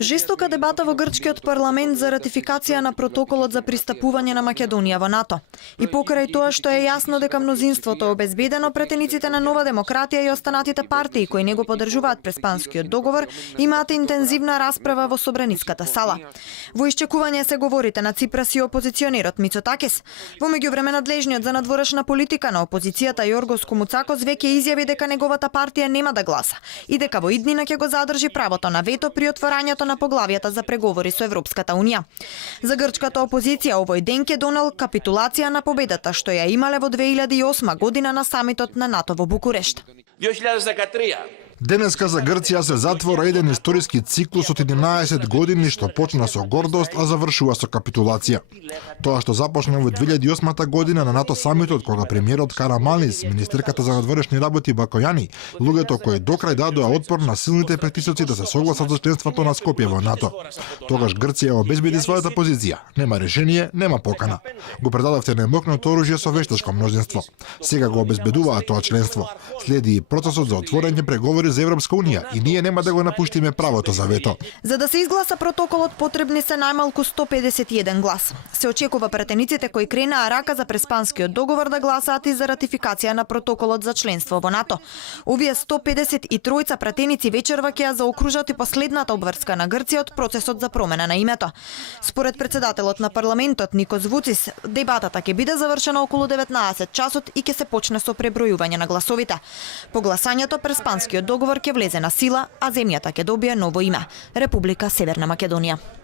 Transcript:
Жестока дебата во грчкиот парламент за ратификација на протоколот за пристапување на Македонија во НАТО. И покрај тоа што е јасно дека мнозинството е обезбедено, претениците на Нова демократија и останатите партии кои не го поддржуваат Преспанскиот договор имаат интензивна расправа во Собраницката сала. Во исчекување се говорите на Ципрас и опозиционерот Мицотакис. Во меѓувреме надлежниот за надворешна политика на опозицијата Јоргос Комуцакос веќе изјави дека неговата партија нема да гласа и дека во иднина ќе го задржи правото на вето при отворањето на поглавијата за преговори со Европската унија. За грчката опозиција овој ден ќе донел капитулација на победата што ја имале во 2008 година на самитот на НАТО во Букурешт. 2013. Денеска за Грција се затвора еден историски циклус од 11 години што почна со гордост, а завршува со капитулација. Тоа што започна во 2008 година на НАТО самитот, кога премиерот Караманлис, министерката за надворешни работи Бакојани, луѓето кои до крај дадоа отпор на силните притисоци да се согласат за членството на Скопје во НАТО. Тогаш Грција обезбеди својата позиција. Нема решение, нема покана. Го предадовте немокното оружје со вештачко мнозинство. Сега го обезбедуваат тоа членство. Следи и процесот за отворење преговори за Европска унија и ние нема да го напуштиме правото за вето. За да се изгласа протоколот потребни се најмалку 151 глас. Се очекува претениците кои кренаа рака за Преспанскиот договор да гласаат и за ратификација на протоколот за членство во НАТО. Овие 153 претеници вечерва ќе ја заокружат и последната обврска на Грција од процесот за промена на името. Според председателот на парламентот Никос Вуцис, дебатата ќе биде завршена околу 19 часот и ќе се почне со пребројување на гласовите. По гласањето Преспанскиот договор ќе влезе на сила, а земјата ќе добие ново име – Република Северна Македонија.